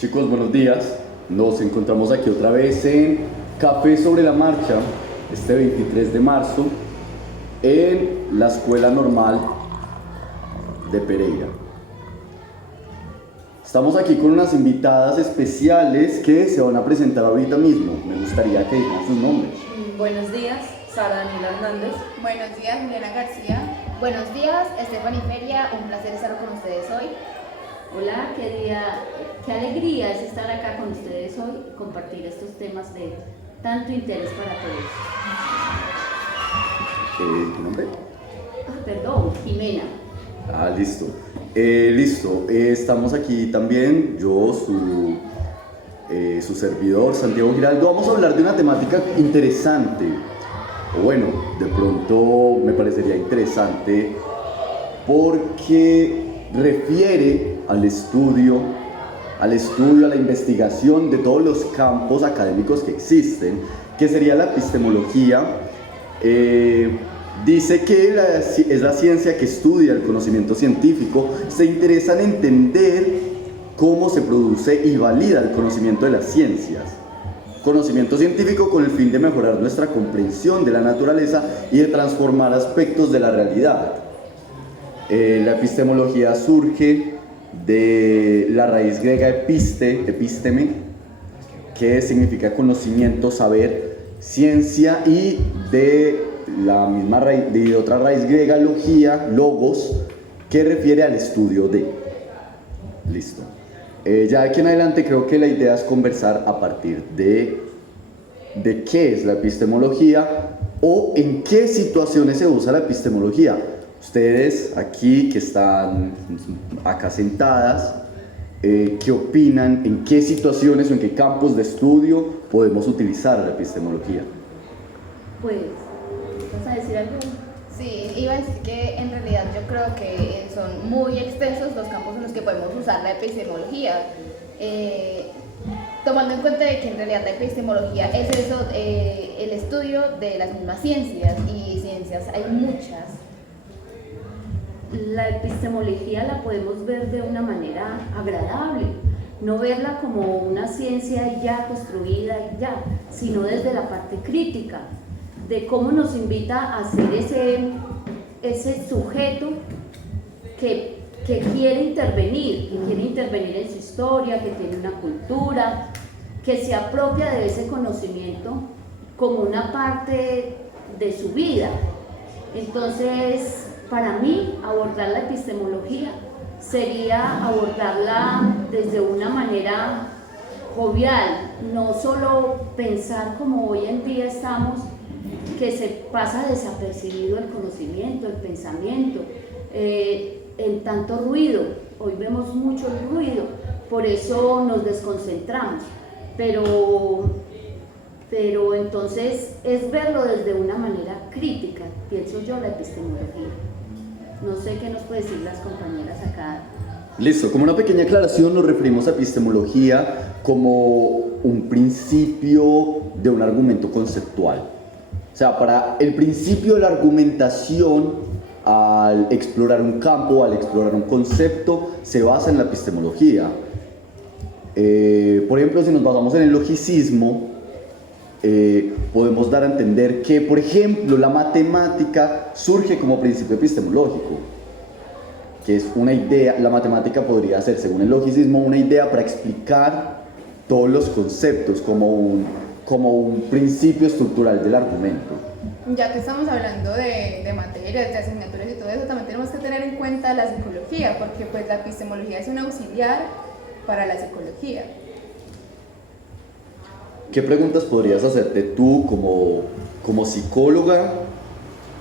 Chicos, buenos días. Nos encontramos aquí otra vez en Café sobre la Marcha, este 23 de marzo, en la Escuela Normal de Pereira. Estamos aquí con unas invitadas especiales que se van a presentar ahorita mismo. Me gustaría que dijeran sus nombres. Buenos días, Sara Daniela Hernández. Buenos días, Juliana García. Buenos días, Stephanie Feria, un placer estar con ustedes hoy. Hola, qué alegría es estar acá con ustedes hoy y compartir estos temas de tanto interés para todos. ¿Tu nombre? Perdón, Jimena. Listo. Listo. Estamos aquí también, yo, su servidor, Santiago Giraldo. Vamos a hablar de una temática interesante. O bueno, de pronto me parecería interesante porque refiere al estudio, a la investigación de todos los campos académicos que existen, que sería la epistemología. Dice que es la ciencia que estudia el conocimiento científico, se interesa en entender cómo se produce y valida el conocimiento de las ciencias. Conocimiento científico con el fin de mejorar nuestra comprensión de la naturaleza y de transformar aspectos de la realidad. La epistemología surge de la raíz griega episteme, que significa conocimiento, saber, ciencia, y de la misma raíz, de otra raíz griega, logía, logos, que refiere al estudio de. Listo. Ya de aquí en adelante creo que la idea es conversar a partir de qué es la epistemología o en qué situaciones se usa la epistemología. Ustedes aquí que están acá sentadas, ¿qué opinan? ¿En qué situaciones o en qué campos de estudio podemos utilizar la epistemología? Pues, ¿vas a decir algo? Sí, iba a decir que en realidad yo creo que son muy extensos los campos en los que podemos usar la epistemología. Tomando en cuenta de que en realidad la epistemología es eso, el estudio de las mismas ciencias, y ciencias hay muchas. La epistemología la podemos ver de una manera agradable, no verla como una ciencia ya construida y ya, sino desde la parte crítica, de cómo nos invita a ser ese sujeto que quiere intervenir en su historia, que tiene una cultura, que se apropia de ese conocimiento como una parte de su vida. Entonces, para mí, abordar la epistemología sería abordarla desde una manera jovial, no solo pensar como hoy en día estamos, que se pasa desapercibido el conocimiento, el pensamiento, en tanto ruido. Hoy vemos mucho el ruido, por eso nos desconcentramos, pero entonces es verlo desde una manera crítica, pienso yo, la epistemología. No sé qué nos pueden decir las compañeras acá. Listo, como una pequeña aclaración, nos referimos a epistemología como un principio de un argumento conceptual. O sea, para el principio de la argumentación, al explorar un campo, al explorar un concepto, se basa en la epistemología. Por ejemplo, si nos basamos en el logicismo, podemos dar a entender que, por ejemplo, la matemática surge como principio epistemológico, que es una idea. La matemática podría ser, según el logicismo, una idea para explicar todos los conceptos como un principio estructural del argumento. Ya que estamos hablando de materias, de asignaturas y todo eso, también tenemos que tener en cuenta la psicología, porque pues la epistemología es un auxiliar para la psicología. ¿Qué preguntas podrías hacerte tú como psicóloga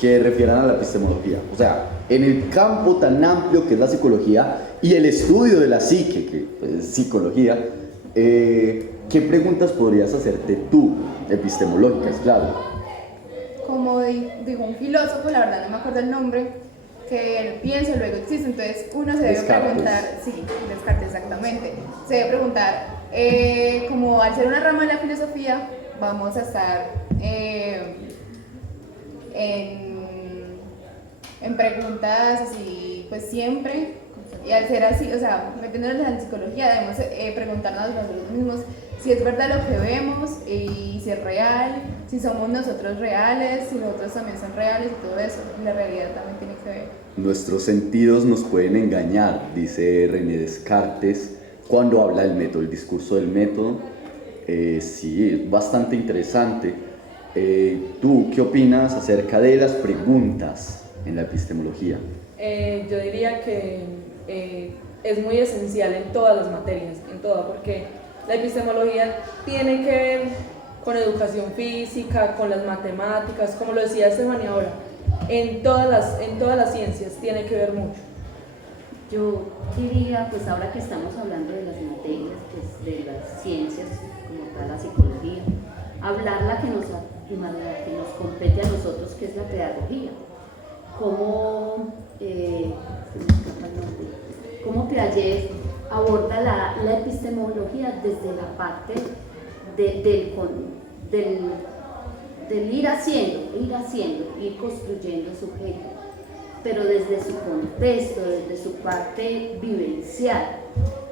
que refieran a la epistemología? O sea, en el campo tan amplio que es la psicología y el estudio de la psique, que es psicología, ¿qué preguntas podrías hacerte tú, epistemológicas, claro? Como dijo un filósofo, la verdad no me acuerdo el nombre, que él piensa y luego existe, entonces uno se debe preguntar, sí, Descartes exactamente, se debe preguntar, como al ser una rama de la filosofía, vamos a estar en preguntas así, pues siempre Y al ser así, o sea, metiéndonos en la psicología, debemos preguntarnos a nosotros mismos si es verdad lo que vemos y si es real, si somos nosotros reales, si los otros también son reales y todo eso. La realidad también tiene que ver. Nuestros sentidos nos pueden engañar, dice René Descartes, cuando habla del método, el discurso del método. Sí, es bastante interesante. ¿Tú qué opinas acerca de las preguntas en la epistemología? Yo diría que es muy esencial en todas las materias, en todas, porque la epistemología tiene que ver con educación física, con las matemáticas, como lo decía Estefanía ahora, en todas las ciencias tiene que ver mucho. Yo diría, pues ahora que estamos hablando de las materias, pues de las ciencias, como tal la psicología, hablar la que nos compete a nosotros, que es la pedagogía. Cómo Piaget aborda la epistemología desde la parte del ir haciendo, ir construyendo sujeto, pero desde su contexto, desde su parte vivencial.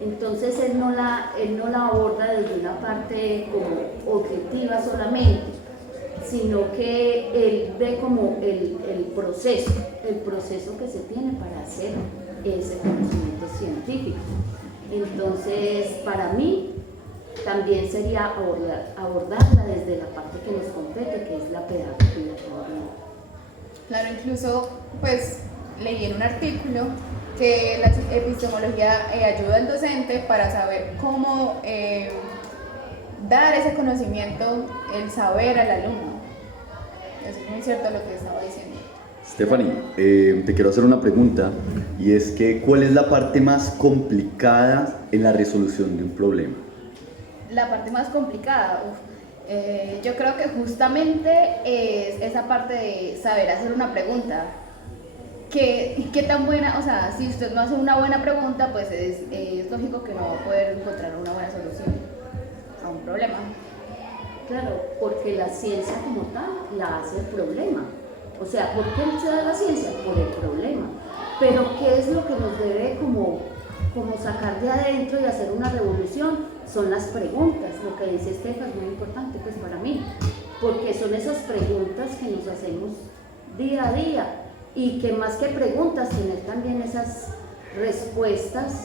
Entonces él no la aborda desde una parte como objetiva solamente, sino que él ve como el proceso que se tiene para hacer ese conocimiento científico. Entonces, para mí, también sería abordarla desde la parte que nos compete, que es la pedagogía. Claro, incluso, pues, leí en un artículo que la epistemología ayuda al docente para saber cómo dar ese conocimiento, el saber al alumno. Eso es muy cierto lo que estaba diciendo. Stephanie, te quiero hacer una pregunta, y es que ¿cuál es la parte más complicada en la resolución de un problema? La parte más complicada, yo creo que justamente es esa parte de saber hacer una pregunta. ¿Qué tan buena? O sea, si usted no hace una buena pregunta, pues es lógico que no va a poder encontrar una buena solución a un problema. Claro, porque la ciencia como tal la hace el problema. O sea, ¿por qué se da la ciencia? Por el problema. Pero ¿qué es lo que nos debe como sacar de adentro y hacer una revolución? Son las preguntas. Lo que dice Estefa es muy importante pues para mí, porque son esas preguntas que nos hacemos día a día, y que más que preguntas, tener también esas respuestas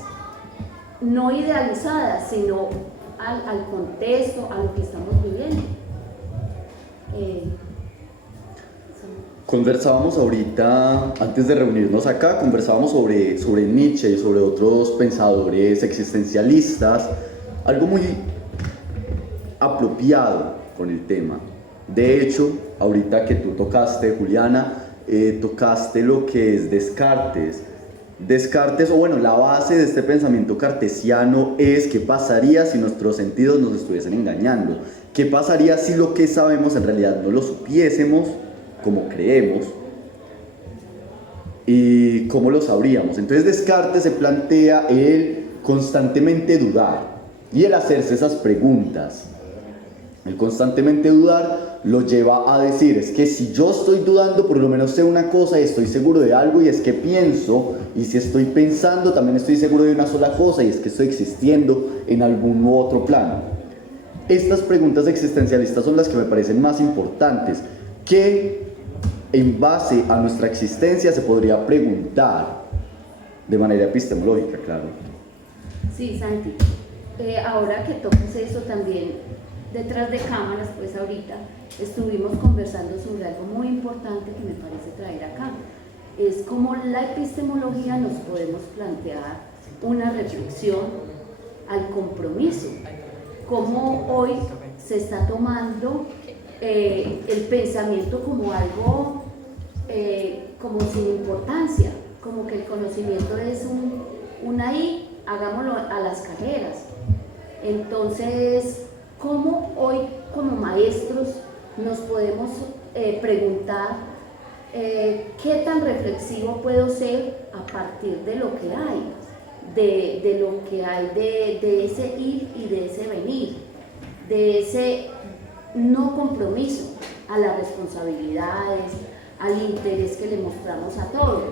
no idealizadas, sino al contexto, a lo que estamos viviendo. Conversábamos ahorita, antes de reunirnos acá, conversábamos sobre Nietzsche y sobre otros pensadores existencialistas, algo muy apropiado con el tema. De hecho, ahorita que tú tocaste, Juliana, tocaste lo que es Descartes. Descartes, o bueno, la base de este pensamiento cartesiano es qué pasaría si nuestros sentidos nos estuviesen engañando. ¿Qué pasaría si lo que sabemos en realidad no lo supiésemos como creemos? ¿Y cómo lo sabríamos? Entonces Descartes se plantea el constantemente dudar y el hacerse esas preguntas. El constantemente dudar lo lleva a decir, es que si yo estoy dudando, por lo menos sé una cosa y estoy seguro de algo, y es que pienso, y si estoy pensando, también estoy seguro de una sola cosa, y es que estoy existiendo en algún u otro plano. Estas preguntas existencialistas son las que me parecen más importantes, que en base a nuestra existencia se podría preguntar de manera epistemológica, claro. Sí, Santi, ahora que tocas eso también, detrás de cámaras, pues ahorita estuvimos conversando sobre algo muy importante que me parece traer acá. Es como la epistemología nos podemos plantear una reflexión al compromiso. Cómo hoy se está tomando el pensamiento como algo como sin importancia, como que el conocimiento es un ahí, hagámoslo a las carreras. Entonces, ¿cómo hoy como maestros nos podemos preguntar qué tan reflexivo puedo ser a partir de lo que hay, de lo que hay de ese ir y de ese venir, de ese no compromiso a las responsabilidades, al interés que le mostramos a todos?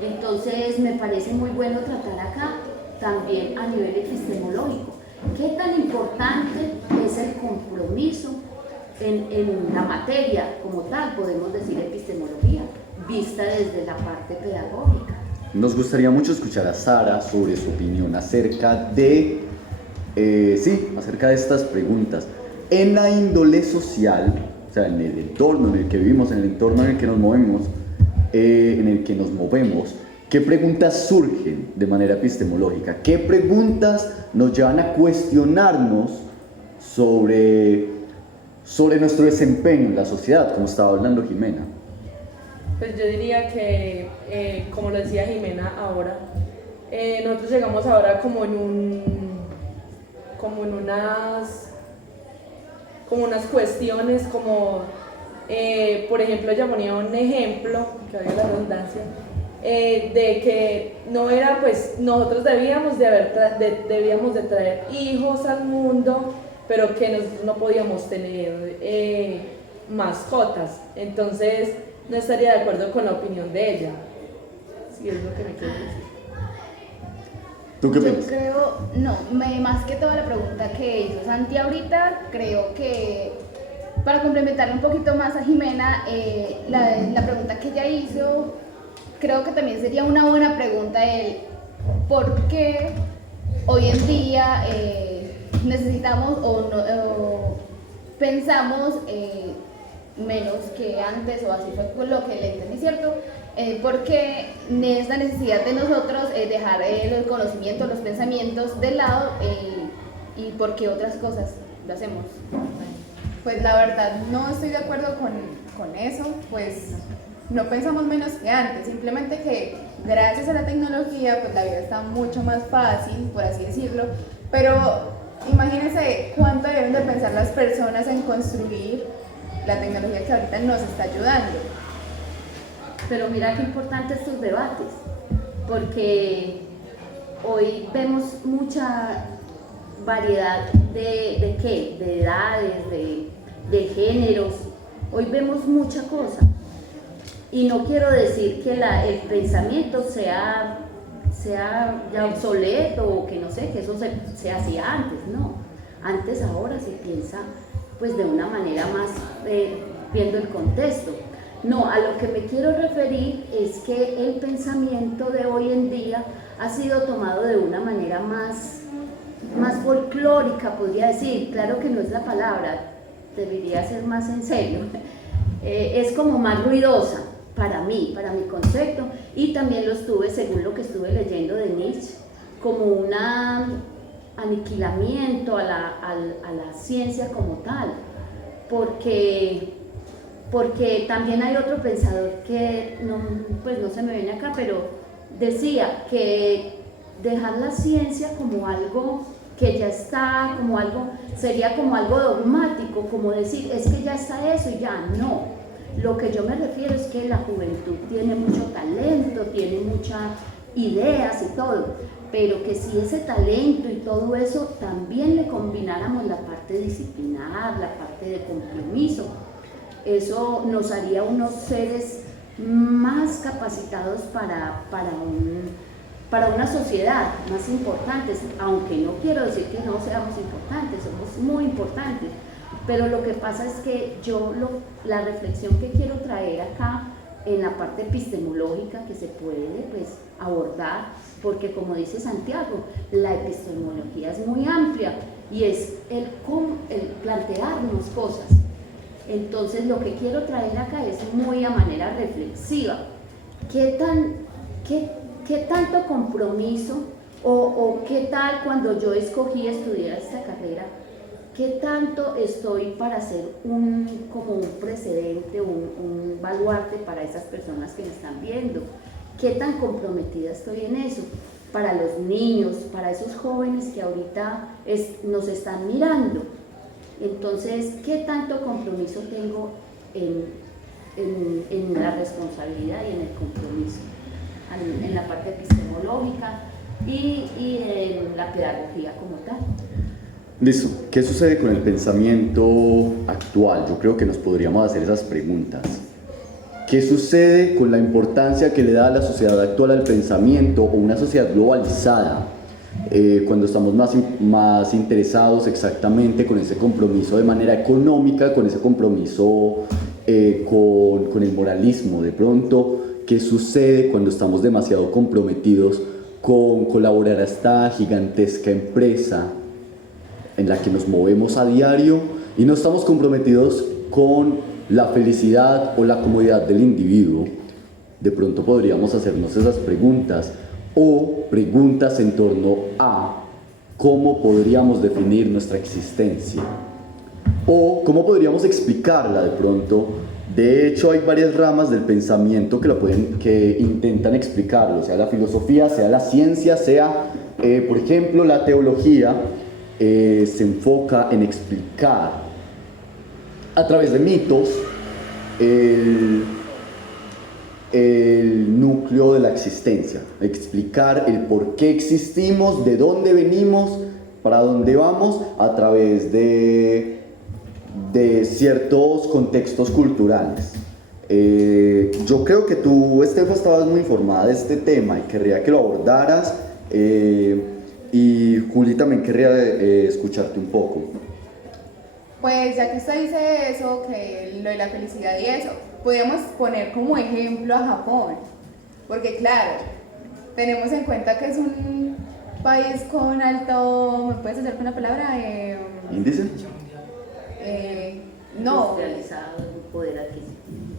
Entonces me parece muy bueno tratar acá también a nivel epistemológico. ¿Qué tan importante es el compromiso en la materia como tal, podemos decir epistemología, vista desde la parte pedagógica? Nos gustaría mucho escuchar a Sara sobre su opinión acerca de, acerca de estas preguntas. En la índole social, o sea, en el entorno en el que vivimos, en el entorno en el que nos movemos, ¿qué preguntas surgen de manera epistemológica? ¿Qué preguntas nos llevan a cuestionarnos sobre nuestro desempeño en la sociedad, como estaba hablando Jimena? Pues yo diría que, como lo decía Jimena ahora, nosotros llegamos ahora como en unas cuestiones, por ejemplo, ella ponía un ejemplo, que había la redundancia, de que no era, pues, nosotros debíamos de traer hijos al mundo, pero que nosotros no podíamos tener mascotas. Entonces, no estaría de acuerdo con la opinión de ella, si es lo que me quiere decir. ¿Tú qué Yo piensas? creo, más que toda la pregunta que hizo Santi ahorita, creo que para complementarle un poquito más a Jimena, la pregunta que ella hizo, creo que también sería una buena pregunta el por qué hoy en día necesitamos o pensamos menos que antes, o así fue lo que le entendí, ¿cierto? Porque esta necesidad de nosotros dejar los conocimientos, los pensamientos de lado, y por qué otras cosas lo hacemos. Pues la verdad no estoy de acuerdo con eso, pues no pensamos menos que antes, simplemente que gracias a la tecnología pues la vida está mucho más fácil, por así decirlo, pero imagínense cuánto deben de pensar las personas en construir la tecnología que ahorita nos está ayudando. Pero mira qué importante estos debates, porque hoy vemos mucha variedad de qué, de edades, de géneros, hoy vemos mucha cosa. Y no quiero decir que el pensamiento sea ya obsoleto o que no sé, que eso se hacía antes, no. Antes, ahora se piensa pues de una manera más viendo el contexto. No, a lo que me quiero referir es que el pensamiento de hoy en día ha sido tomado de una manera más folclórica, podría decir. Claro que no es la palabra, debería ser más en serio. Es como más ruidosa para mí, para mi concepto, y también lo estuve, según lo que estuve leyendo de Nietzsche, como un aniquilamiento a la ciencia como tal, porque también hay otro pensador que no se me viene acá, pero decía que dejar la ciencia como algo que ya está, sería como algo dogmático, como decir, es que ya está eso y ya no. Lo que yo me refiero es que la juventud tiene mucho talento, tiene muchas ideas y todo, pero que si ese talento y todo eso también le combináramos la parte disciplinar, la parte de compromiso, eso nos haría unos seres más capacitados para una sociedad más importantes, aunque no quiero decir que no seamos importantes, somos muy importantes, pero lo que pasa es que la reflexión que quiero traer acá en la parte epistemológica que se puede pues abordar, porque como dice Santiago, la epistemología es muy amplia y es el plantearnos cosas. Entonces lo que quiero traer acá es muy a manera reflexiva. ¿Qué tanto compromiso o qué tal cuando yo escogí estudiar esta carrera? ¿Qué tanto estoy para ser como un precedente, un baluarte para esas personas que me están viendo? ¿Qué tan comprometida estoy en eso? Para los niños, para esos jóvenes que ahorita nos están mirando. Entonces, ¿qué tanto compromiso tengo en la responsabilidad y en el compromiso? En la parte epistemológica y en la pedagogía como tal. Listo. ¿Qué sucede con el pensamiento actual? Yo creo que nos podríamos hacer esas preguntas. ¿Qué sucede con la importancia que le da la sociedad actual al pensamiento o una sociedad globalizada? Cuando estamos más interesados exactamente con ese compromiso de manera económica, con ese compromiso con el moralismo. De pronto, ¿qué sucede cuando estamos demasiado comprometidos con colaborar a esta gigantesca empresa en la que nos movemos a diario y no estamos comprometidos con la felicidad o la comodidad del individuo? De pronto podríamos hacernos esas preguntas, o preguntas en torno a cómo podríamos definir nuestra existencia o cómo podríamos explicarla de pronto. De hecho, hay varias ramas del pensamiento que intentan explicarlo, sea la filosofía, sea la ciencia, sea, por ejemplo, la teología. Se enfoca en explicar a través de mitos el núcleo de la existencia, explicar el por qué existimos, de dónde venimos, para dónde vamos, a través de ciertos contextos culturales. Yo creo que tú, Estefa, estabas muy informada de este tema y querría que lo abordaras, y Juli también querría escucharte un poco. Pues ya que usted dice eso, que lo de la felicidad y eso, podríamos poner como ejemplo a Japón, porque claro, tenemos en cuenta que es un país con alto, ¿me puedes hacer con la palabra? ¿Índice? No, Industrializado, poder adquisitivo.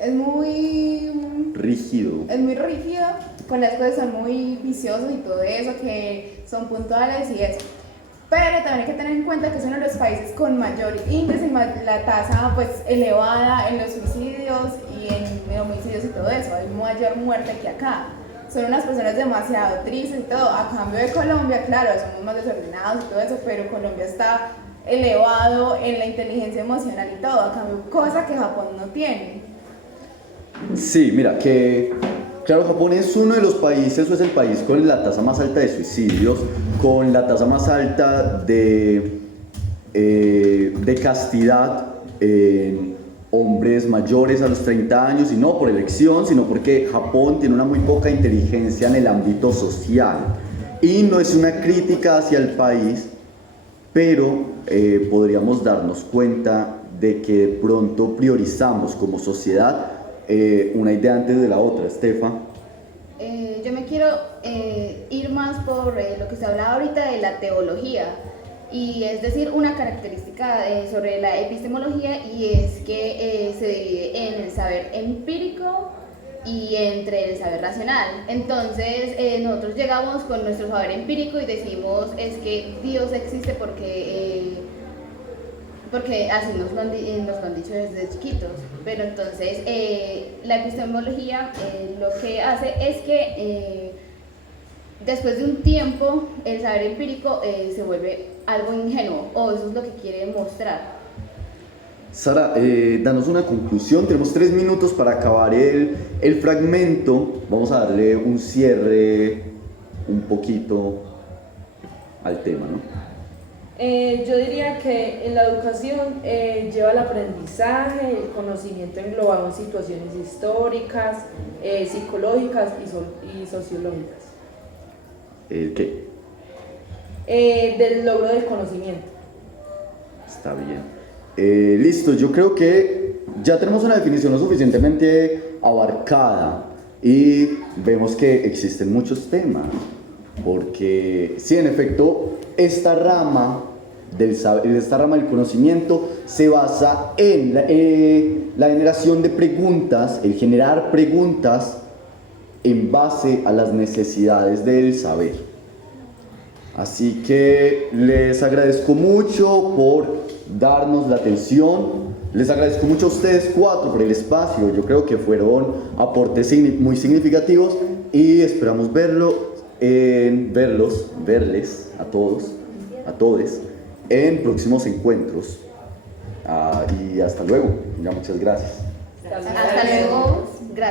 es muy Rígido. es muy rígido, con las cosas son muy viciosos y todo eso, que son puntuales y eso. Pero también hay que tener en cuenta que es uno de los países con mayor índice y la tasa pues elevada en los suicidios y en homicidios y todo eso. Hay mayor muerte que acá. Son unas personas demasiado tristes y todo. A cambio de Colombia, claro, somos más desordenados y todo eso, pero Colombia está elevado en la inteligencia emocional y todo. A cambio, cosa que Japón no tiene. Sí, mira, que claro, Japón es uno de los países, o es el país con la tasa más alta de suicidios, con la tasa más alta de castidad en hombres mayores a los 30 años, y no por elección, sino porque Japón tiene una muy poca inteligencia en el ámbito social. Y no es una crítica hacia el país, pero podríamos darnos cuenta de que de pronto priorizamos como sociedad una idea antes de la otra. Estefa. Yo me quiero ir más por lo que se hablaba ahorita de la teología, y es decir, una característica sobre la epistemología, y es que se divide en el saber empírico y entre el saber racional. Entonces nosotros llegamos con nuestro saber empírico y decimos es que Dios existe porque así nos lo han dicho desde chiquitos. Pero entonces la epistemología lo que hace es que después de un tiempo el saber empírico se vuelve algo ingenuo, o eso es lo que quiere mostrar. Sara, danos una conclusión. Tenemos 3 minutos para acabar el fragmento. Vamos a darle un cierre un poquito al tema, ¿no? Yo diría que en la educación lleva el aprendizaje, el conocimiento englobado en situaciones históricas, psicológicas y sociológicas. ¿El qué? Del logro del conocimiento. Está bien. Listo, yo creo que ya tenemos una definición lo suficientemente abarcada y vemos que existen muchos temas, porque sí, en efecto, esta rama del conocimiento se basa en la generación de preguntas, el generar preguntas en base a las necesidades del saber. Así que les agradezco mucho por darnos la atención, les agradezco mucho a ustedes 4 por el espacio. Yo creo que fueron aportes muy significativos y esperamos verles a todos, en próximos encuentros. Y hasta luego. Ya, muchas gracias. Hasta Hasta luego.